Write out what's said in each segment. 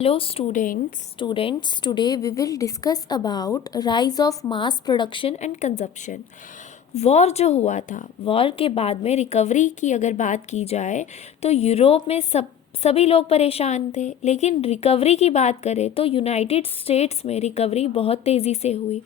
Hello students, today we will discuss about rise of mass production and consumption. War जो हुआ था, war के बाद में रिकवरी की अगर बात की जाए तो यूरोप में सभी लोग परेशान थे, लेकिन रिकवरी की बात करें तो यूनाइटेड स्टेट्स में रिकवरी बहुत तेज़ी से हुई।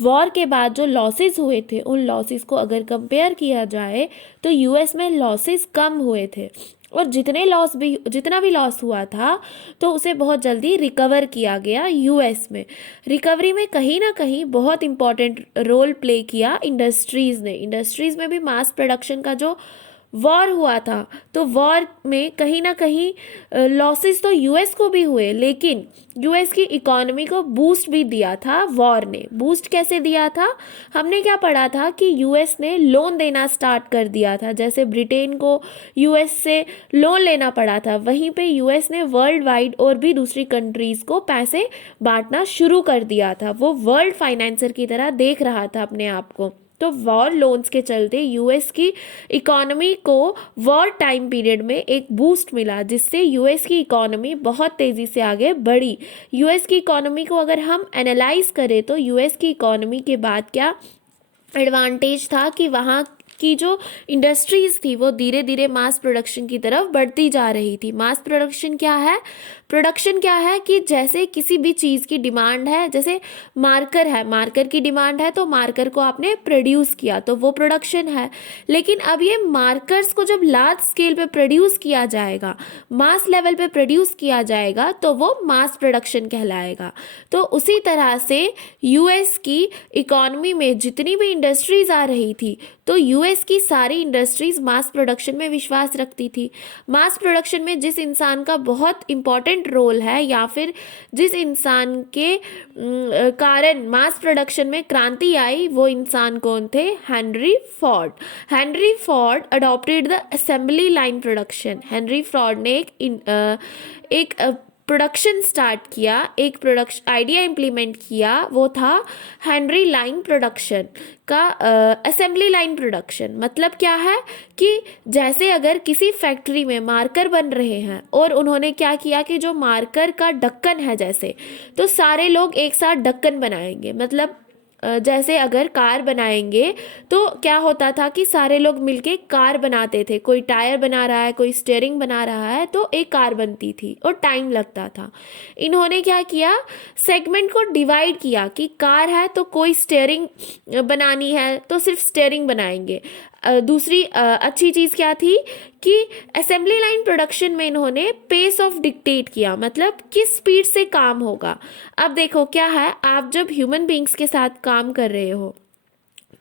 वॉर के बाद जो लॉसेस हुए थे, उन लॉसेस को अगर कंपेयर किया जाए तो यूएस में लॉसेस कम हुए थे, और जितना भी लॉस हुआ था तो उसे बहुत जल्दी रिकवर किया गया यूएस में। रिकवरी में कहीं ना कहीं बहुत इम्पॉर्टेंट रोल प्ले किया इंडस्ट्रीज़ ने। इंडस्ट्रीज़ में भी मास प्रोडक्शन का जो वॉर हुआ था, तो वॉर में कहीं ना कहीं लॉसेस तो यूएस को भी हुए, लेकिन यूएस की इकोनॉमी को बूस्ट भी दिया था वॉर ने। बूस्ट कैसे दिया था? हमने क्या पढ़ा था कि यूएस ने लोन देना स्टार्ट कर दिया था। जैसे ब्रिटेन को यूएस से लोन लेना पड़ा था, वहीं पे यूएस ने वर्ल्ड वाइड और भी दूसरी कंट्रीज़ को पैसे बांटना शुरू कर दिया था। वो वर्ल्ड फाइनेंसर की तरह देख रहा था अपने आप को। तो वॉर लोन्स के चलते यूएस की इकोनॉमी को वॉर टाइम पीरियड में एक बूस्ट मिला, जिससे यूएस की इकोनॉमी बहुत तेज़ी से आगे बढ़ी। यूएस की इकोनॉमी को अगर हम एनालाइज करें तो यूएस की इकोनॉमी के बाद क्या एडवांटेज था कि वहाँ की जो इंडस्ट्रीज़ थी वो धीरे धीरे मास प्रोडक्शन की तरफ बढ़ती जा रही थी। मास प्रोडक्शन क्या है? प्रोडक्शन क्या है कि जैसे किसी भी चीज़ की डिमांड है, जैसे मार्कर है, मार्कर की डिमांड है तो मार्कर को आपने प्रोड्यूस किया तो वो प्रोडक्शन है। लेकिन अब ये मार्कर्स को जब लार्ज स्केल पे प्रोड्यूस किया जाएगा, मास लेवल पे प्रोड्यूस किया जाएगा, तो वो मास प्रोडक्शन कहलाएगा। तो उसी तरह से यूएस की इकोनॉमी में जितनी भी इंडस्ट्रीज़ आ रही थी, तो यूएस की सारी इंडस्ट्रीज़ मास प्रोडक्शन में विश्वास रखती थी। मास प्रोडक्शन में जिस इंसान का बहुत इम्पॉर्टेंट रोल है, या फिर जिस इंसान के कारण मास प्रोडक्शन में क्रांति आई, वो इंसान कौन थे? Henry Ford. Henry Ford adopted the assembly line production. Henry Ford ने एक प्रोडक्शन स्टार्ट किया, एक प्रोडक्शन आइडिया इम्प्लीमेंट किया, वो था हेनरी लाइन प्रोडक्शन का असेंबली लाइन प्रोडक्शन। मतलब क्या है कि जैसे अगर किसी फैक्ट्री में मार्कर बन रहे हैं और उन्होंने क्या किया कि जो मार्कर का ढक्कन है, जैसे तो सारे लोग एक साथ ढक्कन बनाएंगे। मतलब जैसे अगर कार बनाएंगे तो क्या होता था कि सारे लोग मिलके कार बनाते थे। कोई टायर बना रहा है, कोई स्टीयरिंग बना रहा है, तो एक कार बनती थी और टाइम लगता था। इन्होंने क्या किया? सेगमेंट को डिवाइड किया कि कार है तो कोई स्टीयरिंग बनानी है तो सिर्फ स्टीयरिंग बनाएंगे। दूसरी अच्छी चीज़ क्या थी कि असेंबली लाइन प्रोडक्शन में इन्होंने पेस ऑफ डिक्टेट किया, मतलब किस स्पीड से काम होगा। अब देखो क्या है, आप जब ह्यूमन बींग्स के साथ काम कर रहे हो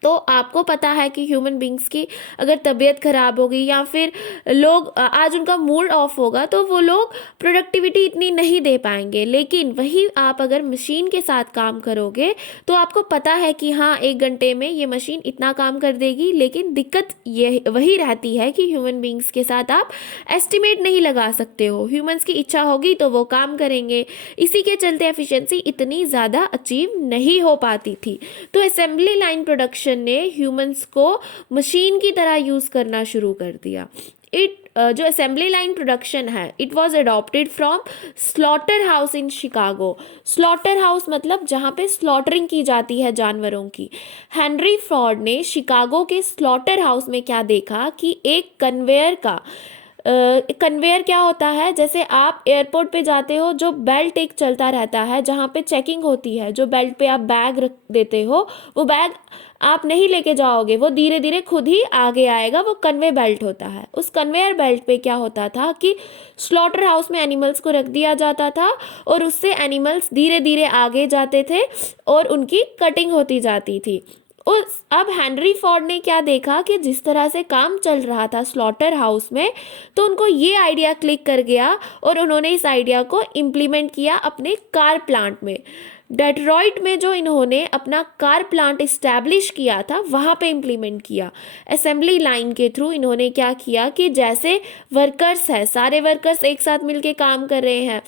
तो आपको पता है कि ह्यूमन बींग्स की अगर तबीयत ख़राब होगी या फिर लोग आज उनका मूड ऑफ होगा तो वो लोग प्रोडक्टिविटी इतनी नहीं दे पाएंगे। लेकिन वही आप अगर मशीन के साथ काम करोगे तो आपको पता है कि हाँ, 1 घंटे में ये मशीन इतना काम कर देगी। लेकिन दिक्कत ये वही रहती है कि ह्यूमन बींग्स के साथ आप एस्टिमेट नहीं लगा सकते हो। ह्यूमंस की इच्छा होगी तो वो काम करेंगे, इसी के चलते एफिशिएंसी इतनी ज़्यादा अचीव नहीं हो पाती थी। तो असेंबली लाइन प्रोडक्शन ने ह्यूमंस को मशीन की तरह यूज़ करना शुरू कर दिया। जो असेंबली लाइन प्रोडक्शन है, it was adopted from slaughter house in Chicago. Slaughter house मतलब जहाँ पे स्लॉटरिंग की जाती है जानवरों की। हेनरी फोर्ड ने शिकागो के स्लॉटर हाउस में क्या देखा कि एक कन्वेयर क्या होता है? जैसे आप एयरपोर्ट पे जाते हो, जो बेल्ट एक चलता रहता है जहाँ पे चेकिंग होती है, जो बेल्ट पे आप बैग रख देते हो, वो बैग आप नहीं लेके जाओगे, वो धीरे धीरे खुद ही आगे आएगा, वो कन्वे बेल्ट होता है। उस कन्वेयर बेल्ट पे क्या होता था कि स्लॉटर हाउस में एनिमल्स को रख दिया जाता था और उससे एनिमल्स धीरे धीरे आगे जाते थे और उनकी कटिंग होती जाती थी। अब हेनरी फोर्ड ने क्या देखा कि जिस तरह से काम चल रहा था स्लॉटर हाउस में, तो उनको ये आइडिया क्लिक कर गया और उन्होंने इस आइडिया को इम्प्लीमेंट किया अपने कार प्लांट में। डेट्रॉइट में जो इन्होंने अपना कार प्लांट इस्टेब्लिश किया था, वहाँ पे इम्प्लीमेंट किया। असेंबली लाइन के थ्रू इन्होंने क्या किया कि जैसे वर्कर्स है, सारे वर्कर्स एक साथ मिलके काम कर रहे हैं,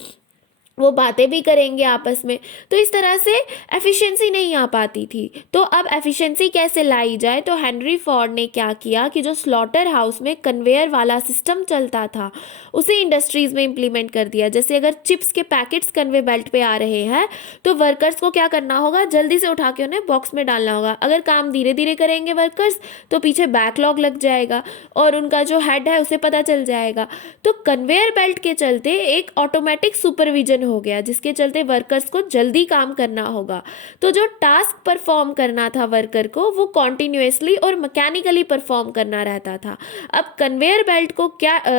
वो बातें भी करेंगे आपस में, तो इस तरह से एफिशिएंसी नहीं आ पाती थी। तो अब एफिशिएंसी कैसे लाई जाए, तो हेनरी फोर्ड ने क्या किया कि जो स्लॉटर हाउस में कन्वेयर वाला सिस्टम चलता था उसे इंडस्ट्रीज में इम्प्लीमेंट कर दिया। जैसे अगर चिप्स के पैकेट्स कन्वे बेल्ट पे आ रहे हैं तो वर्कर्स को क्या करना होगा, जल्दी से उठा के उन्हें बॉक्स में डालना होगा। अगर काम धीरे धीरे करेंगे वर्कर्स तो पीछे बैकलॉग लग जाएगा और उनका जो हेड है उसे पता चल जाएगा। तो कन्वेयर बेल्ट के चलते एक ऑटोमेटिक सुपरविजन हो गया, जिसके चलते वर्कर्स को जल्दी काम करना होगा। तो जो टास्क परफॉर्म करना था वर्कर को, वो कॉन्टिन्यूसली और मैकेनिकली परफॉर्म करना रहता था। अब कन्वेयर बेल्ट को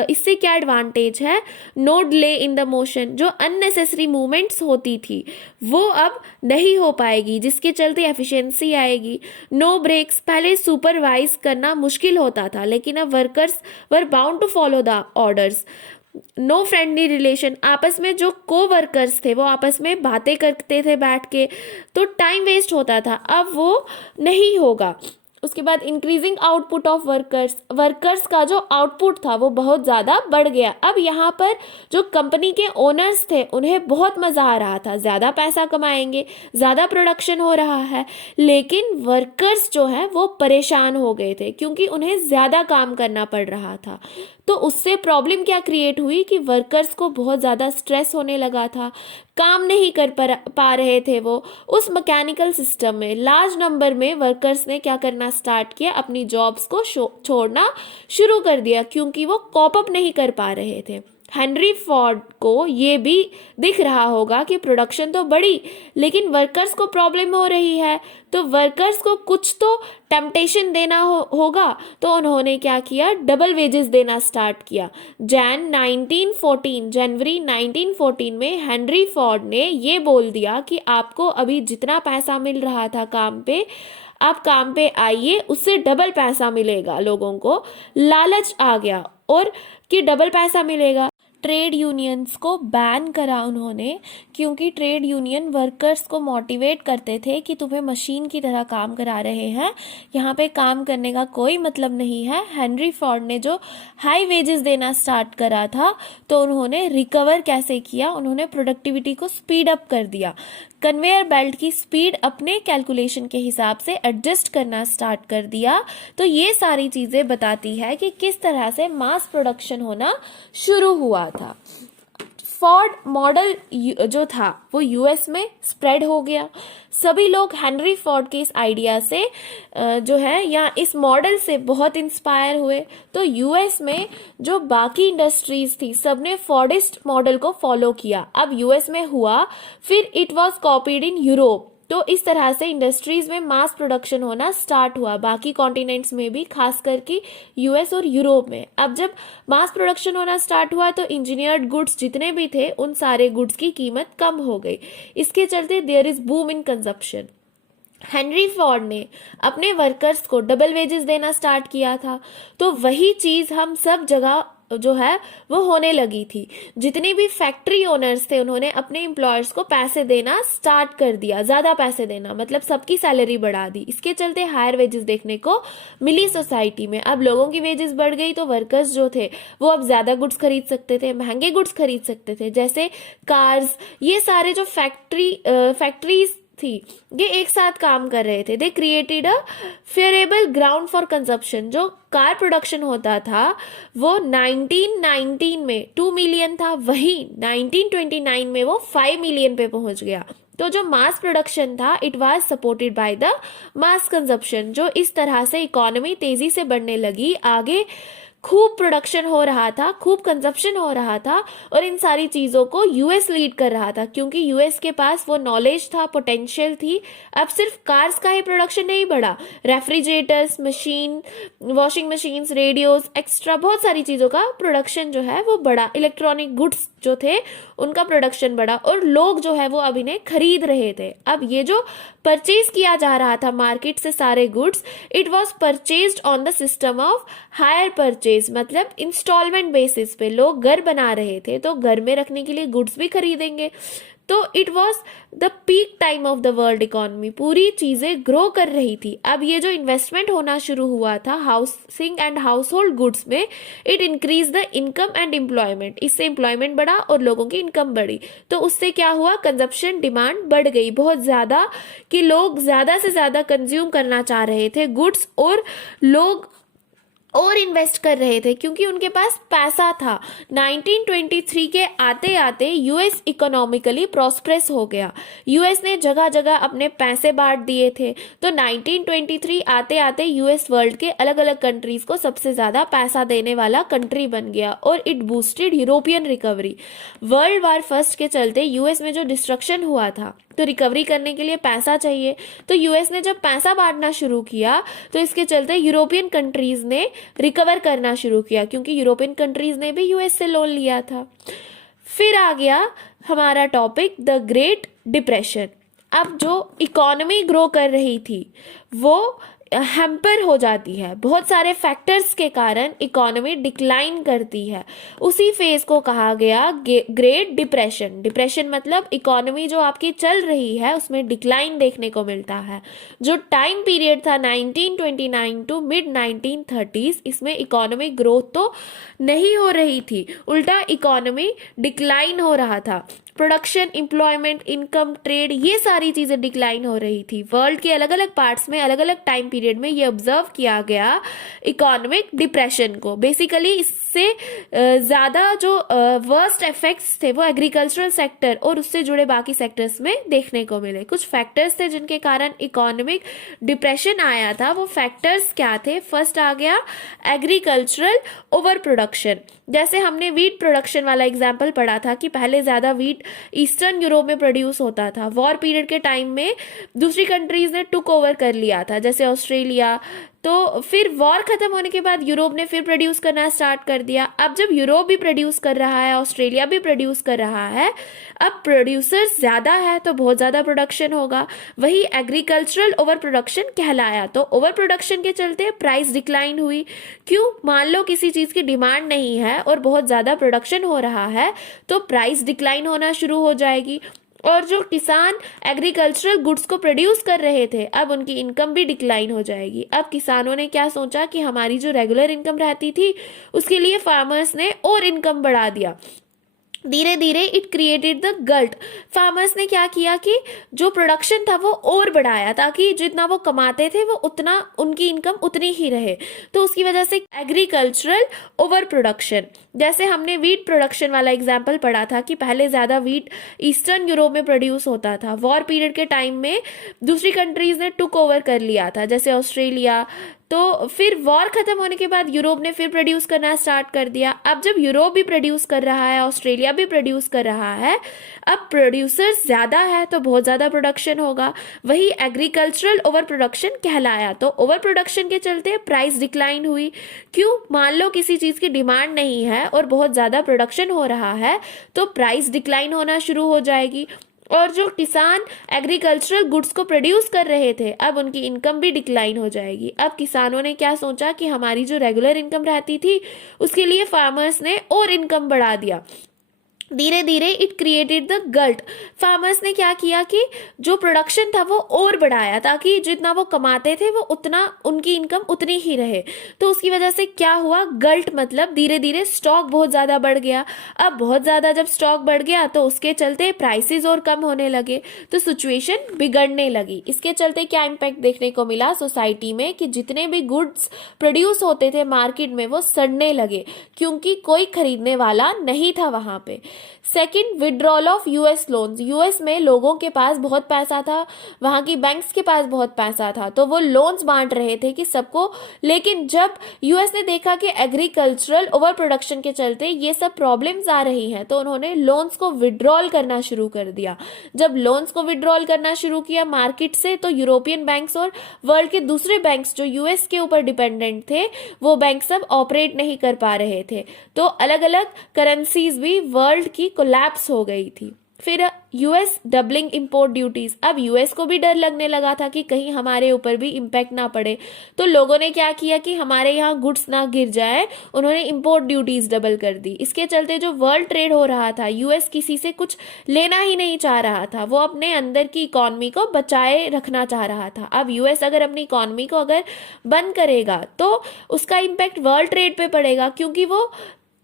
इससे क्या एडवांटेज है, no delay in the motion, जो अननेसेसरी मूवमेंट्स होती थी वो अब नहीं हो पाएगी, जिसके चलते एफिशिएंसी आएगी। नो ब्रेक्स, पहले सुपरवाइज करना मुश्किल होता था लेकिन अब workers were bound to follow the orders. No friendly relation, आपस में जो को वर्कर्स थे वो आपस में बातें करते थे बैठ के, तो टाइम वेस्ट होता था, अब वो नहीं होगा। उसके बाद increasing output of workers, workers का जो आउटपुट था वो बहुत ज़्यादा बढ़ गया। अब यहाँ पर जो कंपनी के ओनर्स थे उन्हें बहुत मज़ा आ रहा था, ज़्यादा पैसा कमाएंगे, ज़्यादा प्रोडक्शन हो रहा है, लेकिन वर्कर्स जो हैं वो परेशान हो गए थे क्योंकि उन्हें ज़्यादा काम करना पड़ रहा था। तो उससे प्रॉब्लम क्या क्रिएट हुई कि वर्कर्स को बहुत ज़्यादा स्ट्रेस होने लगा था, काम नहीं कर पा रहे थे वो उस मैकेनिकल सिस्टम में। लार्ज नंबर में वर्कर्स ने क्या करना स्टार्ट किया, अपनी जॉब्स को छोड़ना शुरू कर दिया क्योंकि वो कॉप अप नहीं कर पा रहे थे। हेनरी फोर्ड को ये भी दिख रहा होगा कि प्रोडक्शन तो बढ़ी लेकिन वर्कर्स को प्रॉब्लम हो रही है, तो वर्कर्स को कुछ तो टेम्पटेशन देना होगा। तो उन्होंने क्या किया, डबल वेजेस देना स्टार्ट किया। जनवरी 1914 में हेनरी फोर्ड ने ये बोल दिया कि आपको अभी जितना पैसा मिल रहा था काम पे, आप काम पे आइए, उससे डबल पैसा मिलेगा। लोगों को लालच आ गया और कि डबल पैसा मिलेगा। ट्रेड यूनियंस को बैन करा उन्होंने क्योंकि ट्रेड यूनियन वर्कर्स को मोटिवेट करते थे कि तुम्हें मशीन की तरह काम करा रहे हैं, यहाँ पे काम करने का कोई मतलब नहीं है। हेनरी फोर्ड ने जो हाई वेजेस देना स्टार्ट करा था तो उन्होंने रिकवर कैसे किया, उन्होंने प्रोडक्टिविटी को स्पीड अप कर दिया। कन्वेयर बेल्ट की स्पीड अपने कैलकुलेशन के हिसाब से एडजस्ट करना स्टार्ट कर दिया। तो ये सारी चीज़ें बताती है कि किस तरह से मास प्रोडक्शन होना शुरू हुआ था। फोर्ड मॉडल जो था वो यूएस में स्प्रेड हो गया। सभी लोग हेनरी फोर्ड के इस आइडिया से जो है या इस मॉडल से बहुत इंस्पायर हुए। तो यूएस में जो बाकी इंडस्ट्रीज थी सबने फोर्डिस्ट मॉडल को फॉलो किया। अब यूएस में हुआ, फिर it was copied in Europe. तो इस तरह से इंडस्ट्रीज में मास प्रोडक्शन होना स्टार्ट हुआ, बाकी कॉन्टिनेंट्स में भी, खास करके यूएस और यूरोप में। अब जब मास प्रोडक्शन होना स्टार्ट हुआ तो इंजीनियर्ड गुड्स जितने भी थे उन सारे गुड्स की कीमत कम हो गई। इसके चलते there is boom in consumption. Henry Ford ने अपने वर्कर्स को डबल वेजेस देना स्टार्ट किया था, तो वही चीज़ हम सब जगह जो है वो होने लगी थी। जितने भी फैक्ट्री ओनर्स थे उन्होंने अपने एम्प्लॉयर्स को पैसे देना स्टार्ट कर दिया, ज़्यादा पैसे देना, मतलब सबकी सैलरी बढ़ा दी। इसके चलते हायर वेजेस देखने को मिली सोसाइटी में। अब लोगों की वेजेस बढ़ गई तो वर्कर्स जो थे वो अब ज़्यादा गुड्स खरीद सकते थे, महंगे गुड्स खरीद सकते थे, जैसे कार्स। ये सारे जो फैक्ट्रीज थी ये एक साथ काम कर रहे थे। They created a favourable ground for consumption. जो कार प्रोडक्शन होता था वो 1919 में 2 मिलियन था, वही 1929 में वो 5 मिलियन पे पहुंच गया। तो जो मास प्रोडक्शन था it was supported by the mass consumption. जो इस तरह से इकोनॉमी तेजी से बढ़ने लगी, आगे खूब प्रोडक्शन हो रहा था, खूब कंजप्शन हो रहा था और इन सारी चीज़ों को यूएस लीड कर रहा था क्योंकि यूएस के पास वो नॉलेज था, पोटेंशियल थी। अब सिर्फ कार्स का ही प्रोडक्शन नहीं बढ़ा, refrigerators, machine, washing machines, radios, extra बहुत सारी चीज़ों का प्रोडक्शन जो है वो बढ़ा। इलेक्ट्रॉनिक गुड्स जो थे उनका प्रोडक्शन बढ़ा और लोग जो है वो अब इन्हें खरीद रहे थे। अब ये जो परचेज किया जा रहा था मार्केट से सारे goods, it was purchased on the system of hire purchase. Purchase मतलब इंस्टॉलमेंट बेसिस पे लोग घर बना रहे थे तो घर में रखने के लिए गुड्स भी खरीदेंगे। तो it was the peak time of the world economy, पूरी चीज़ें ग्रो कर रही थी। अब ये जो इन्वेस्टमेंट होना शुरू हुआ था housing and household goods में, it increase the income and employment, इससे एम्प्लॉयमेंट बढ़ा और लोगों की इनकम बढ़ी। तो उससे क्या हुआ, कंजप्शन डिमांड बढ़ गई बहुत ज़्यादा, कि लोग ज़्यादा से ज़्यादा कंज्यूम करना चाह रहे थे गुड्स, और लोग और इन्वेस्ट कर रहे थे क्योंकि उनके पास पैसा था। 1923 के आते आते यूएस इकोनॉमिकली प्रॉस्परस हो गया। यूएस ने जगह जगह अपने पैसे बांट दिए थे। तो 1923 आते आते यूएस वर्ल्ड के अलग अलग कंट्रीज को सबसे ज़्यादा पैसा देने वाला कंट्री बन गया और it boosted European recovery. World war first के चलते यूएस में जो डिस्ट्रक्शन हुआ था, तो रिकवरी करने के लिए पैसा चाहिए। तो यूएस ने जब पैसा बांटना शुरू किया तो इसके चलते यूरोपियन कंट्रीज ने रिकवर करना शुरू किया, क्योंकि यूरोपियन कंट्रीज ने भी यूएस से लोन लिया था। फिर आ गया हमारा टॉपिक द ग्रेट डिप्रेशन। अब जो इकोनॉमी ग्रो कर रही थी वो हैम्पर हो जाती है, बहुत सारे फैक्टर्स के कारण इकोनॉमी डिक्लाइन करती है। उसी फेज को कहा गया ग्रेट डिप्रेशन। डिप्रेशन मतलब इकोनॉमी जो आपकी चल रही है उसमें डिक्लाइन देखने को मिलता है। जो टाइम पीरियड था 1929 टू मिड 1930s, इसमें इकोनॉमिक ग्रोथ तो नहीं हो रही थी, उल्टा इकोनॉमी डिक्लाइन हो रहा था। प्रोडक्शन, एम्प्लॉयमेंट, इनकम, ट्रेड, ये सारी चीज़ें डिक्लाइन हो रही थी। वर्ल्ड के अलग अलग पार्ट्स में अलग अलग टाइम पीरियड में ये ऑब्जर्व किया गया इकोनॉमिक डिप्रेशन को। बेसिकली इससे ज़्यादा जो वर्स्ट इफेक्ट्स थे वो एग्रीकल्चरल सेक्टर और उससे जुड़े बाकी सेक्टर्स में देखने को मिले। कुछ फैक्टर्स थे जिनके कारण इकोनॉमिक डिप्रेशन आया था। वो फैक्टर्स क्या थे? फर्स्ट आ गया एग्रीकल्चरल ओवर प्रोडक्शन। जैसे हमने वीट प्रोडक्शन वाला एग्जाम्पल पढ़ा था कि पहले ज़्यादा वीट ईस्टर्न यूरोप में प्रोड्यूस होता था। वॉर पीरियड के टाइम में दूसरी कंट्रीज ने टुक ओवर कर लिया था, जैसे ऑस्ट्रेलिया। तो फिर वॉर खत्म होने के बाद यूरोप ने फिर प्रोड्यूस करना स्टार्ट कर दिया। अब जब यूरोप भी प्रोड्यूस कर रहा है, ऑस्ट्रेलिया भी प्रोड्यूस कर रहा है, अब प्रोड्यूसर्स ज़्यादा है तो बहुत ज़्यादा प्रोडक्शन होगा। वही एग्रीकल्चरल ओवर प्रोडक्शन कहलाया। तो ओवर प्रोडक्शन के चलते प्राइस डिक्लाइन हुई। क्यों? मान लो किसी चीज़ की डिमांड नहीं है और बहुत ज़्यादा प्रोडक्शन हो रहा है तो प्राइस डिक्लाइन होना शुरू हो जाएगी। और जो किसान एग्रीकल्चरल गुड्स को प्रोड्यूस कर रहे थे, अब उनकी इनकम भी डिक्लाइन हो जाएगी। अब किसानों ने क्या सोचा कि हमारी जो रेगुलर इनकम रहती थी उसके लिए फार्मर्स ने और इनकम बढ़ा दिया। धीरे धीरे इट क्रिएटेड द गल्ट। फार्मर्स ने क्या किया कि जो प्रोडक्शन था वो और बढ़ाया ताकि जितना वो कमाते थे वो उतना उनकी इनकम उतनी ही रहे। तो उसकी वजह से एग्रीकल्चरल ओवर प्रोडक्शन। जैसे हमने वीट प्रोडक्शन वाला एग्जाम्पल पढ़ा था कि पहले ज़्यादा वीट ईस्टर्न यूरोप में प्रोड्यूस होता था। वॉर पीरियड के टाइम में दूसरी कंट्रीज ने टुक ओवर कर लिया था, जैसे ऑस्ट्रेलिया। तो फिर वॉर खत्म होने के बाद यूरोप ने फिर प्रोड्यूस करना स्टार्ट कर दिया। अब जब यूरोप भी प्रोड्यूस कर रहा है, ऑस्ट्रेलिया भी प्रोड्यूस कर रहा है, अब प्रोड्यूसर्स ज़्यादा है तो बहुत ज़्यादा प्रोडक्शन होगा। वही एग्रीकल्चरल ओवर प्रोडक्शन कहलाया। तो ओवर प्रोडक्शन के चलते प्राइस डिक्लाइन हुई। क्यों? मान लो किसी चीज़ की डिमांड नहीं है और बहुत ज़्यादा प्रोडक्शन हो रहा है तो प्राइस डिक्लाइन होना शुरू हो जाएगी। और जो किसान एग्रीकल्चरल गुड्स को प्रोड्यूस कर रहे थे, अब उनकी इनकम भी डिक्लाइन हो जाएगी। अब किसानों ने क्या सोचा कि हमारी जो रेगुलर इनकम रहती थी उसके लिए फार्मर्स ने और इनकम बढ़ा दिया। धीरे धीरे इट क्रिएटेड द गल्ट। फार्मर्स ने क्या किया कि जो प्रोडक्शन था वो और बढ़ाया ताकि जितना वो कमाते थे वो उतना उनकी इनकम उतनी ही रहे। तो उसकी वजह से क्या हुआ? गल्ट मतलब धीरे धीरे स्टॉक बहुत ज़्यादा बढ़ गया। अब बहुत ज़्यादा जब स्टॉक बढ़ गया तो उसके चलते प्राइसेस और कम होने लगे, तो सिचुएशन बिगड़ने लगी। इसके चलते क्या इम्पैक्ट देखने को मिला सोसाइटी में कि जितने भी गुड्स प्रोड्यूस होते थे मार्केट में वो सड़ने लगे, क्योंकि कोई खरीदने वाला नहीं था वहाँ पे। Second, withdrawal of US loans. US में लोगों के पास बहुत पैसा था, वहाँ की बैंक्स के पास बहुत पैसा था, तो वो लोन्स बांट रहे थे कि सबको। लेकिन जब यूएस ने देखा कि एग्रीकल्चरल ओवर प्रोडक्शन के चलते ये सब प्रॉब्लम्स आ रही हैं, तो उन्होंने लोन्स को विड्रॉल करना शुरू कर दिया। जब लोन्स को विड्रॉल करना शुरू किया मार्केट से, तो यूरोपियन बैंक्स और वर्ल्ड के दूसरे बैंक्स जो यूएस के ऊपर डिपेंडेंट थे वो बैंक सब ऑपरेट नहीं कर पा रहे थे। तो अलग अलग करेंसीज भी वर्ल्ड की कोलैप्स हो गई थी। फिर यूएस डबलिंग इंपोर्ट ड्यूटीज। अब यूएस को भी डर लगने लगा था कि कहीं हमारे ऊपर भी इम्पैक्ट ना पड़े, तो लोगों ने क्या किया कि हमारे यहाँ गुड्स ना गिर जाए, उन्होंने इंपोर्ट ड्यूटीज डबल कर दी। इसके चलते जो वर्ल्ड ट्रेड हो रहा था, यूएस किसी से कुछ लेना ही नहीं चाह रहा था, वो अपने अंदर की इकॉनमी को बचाए रखना चाह रहा था। अब यूएस अगर अपनी इकॉनमी को अगर बंद करेगा तो उसका इम्पैक्ट वर्ल्ड ट्रेड पे पड़ेगा, क्योंकि वो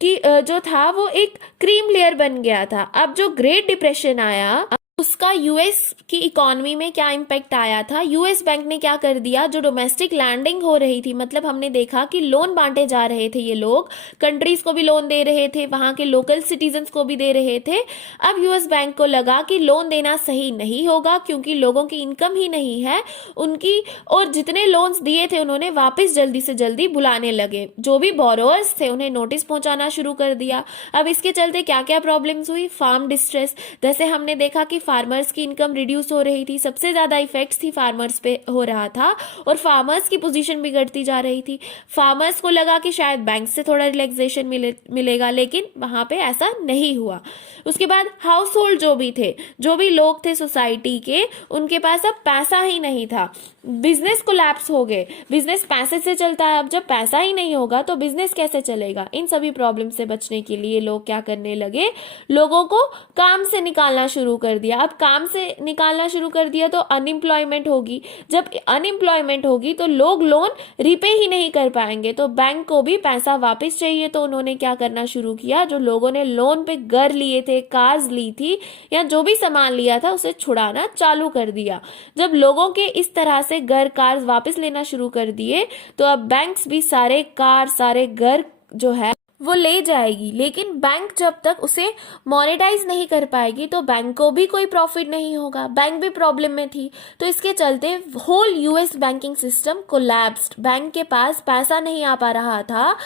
कि जो था वो एक क्रीम लेयर बन गया था। अब जो ग्रेट डिप्रेशन आया उसका यूएस की इकॉनमी में क्या इम्पैक्ट आया था, यूएस बैंक ने क्या कर दिया, जो डोमेस्टिक लैंडिंग हो रही थी, मतलब हमने देखा कि लोन बांटे जा रहे थे, ये लोग कंट्रीज को भी लोन दे रहे थे, वहां के लोकल सिटीजन्स को भी दे रहे थे। अब यूएस बैंक को लगा कि लोन देना सही नहीं होगा, क्योंकि लोगों की इनकम ही नहीं है उनकी, और जितने लोन्स दिए थे उन्होंने वापस जल्दी से जल्दी बुलाने लगे। जो भी बोरोअर्स थे उन्हें नोटिस पहुंचाना शुरू कर दिया। अब इसके चलते क्या क्या प्रॉब्लम्स हुई, फार्म डिस्ट्रेस, जैसे हमने देखा कि फार्मर्स की इनकम रिड्यूस हो रही थी, सबसे ज्यादा इफेक्ट्स थी फार्मर्स पे हो रहा था, और फार्मर्स की पोजीशन बिगड़ती जा रही थी। फार्मर्स को लगा कि शायद बैंक से थोड़ा रिलैक्सेशन मिलेगा, लेकिन वहां पे ऐसा नहीं हुआ। उसके बाद हाउस होल्ड जो भी थे, जो भी लोग थे सोसाइटी के, उनके पास अब पैसा ही नहीं था, बिजनेस कोलैप्स हो गए। बिजनेस पैसे से चलता है, अब जब पैसा ही नहीं होगा तो बिजनेस कैसे चलेगा। इन सभी प्रॉब्लम से बचने के लिए लोग क्या करने लगे, लोगों को काम से निकालना शुरू कर दिया। अब काम से निकालना शुरू कर दिया तो अनएम्प्लॉयमेंट होगी, जब अनएम्प्लॉयमेंट होगी तो लोग लोन रिपे ही नहीं कर पाएंगे, तो बैंक को भी पैसा वापस चाहिए। तो उन्होंने क्या करना शुरू किया, जो लोगों ने लोन पे घर लिए थे, कार्स ली थी, या जो भी सामान लिया था उसे छुड़ाना चालू कर दिया। जब लोगों के इस तरह से घर कार्स वापस लेना शुरू कर दिए, तो अब बैंक्स भी सारे कार सारे घर जो है वो ले जाएगी, लेकिन बैंक जब तक उसे मोनेटाइज नहीं कर पाएगी तो बैंक को भी कोई प्रॉफिट नहीं होगा, बैंक भी प्रॉब्लम में थी। तो इसके चलते whole US banking system collapsed. Bank के पास पैसा नहीं आ पा रहा था,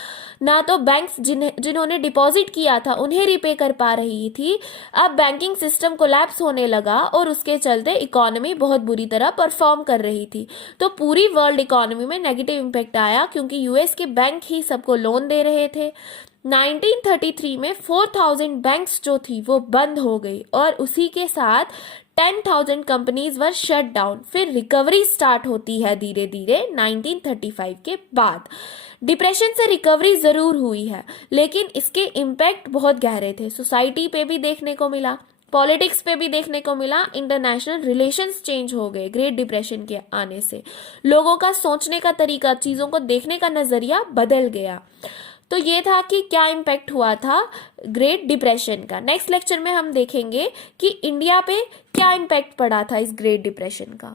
ना तो बैंक्स जिन्होंने डिपॉजिट किया था उन्हें रिपे कर पा रही थी। अब बैंकिंग सिस्टम कोलैप्स होने लगा और उसके चलते इकोनॉमी बहुत बुरी तरह परफॉर्म कर रही थी। तो पूरी वर्ल्ड इकोनॉमी में नेगेटिव इम्पैक्ट आया, क्योंकि यूएस के बैंक ही सबको लोन दे रहे थे। 1933 में 4000 बैंक्स जो थी वो बंद हो गई, और उसी के साथ 10,000 कंपनीज वर शट डाउन। फिर रिकवरी स्टार्ट होती है धीरे धीरे 1935 के बाद। डिप्रेशन से रिकवरी जरूर हुई है, लेकिन इसके इम्पैक्ट बहुत गहरे थे। सोसाइटी पे भी देखने को मिला, पॉलिटिक्स पे भी देखने को मिला, इंटरनेशनल रिलेशंस चेंज हो गए ग्रेट डिप्रेशन के आने से। लोगों का सोचने का तरीका, चीजों को देखने का नजरिया बदल गया। तो ये था कि क्या इम्पैक्ट हुआ था ग्रेट डिप्रेशन का। नेक्स्ट लेक्चर में हम देखेंगे कि इंडिया पे क्या इम्पैक्ट पड़ा था इस ग्रेट डिप्रेशन का।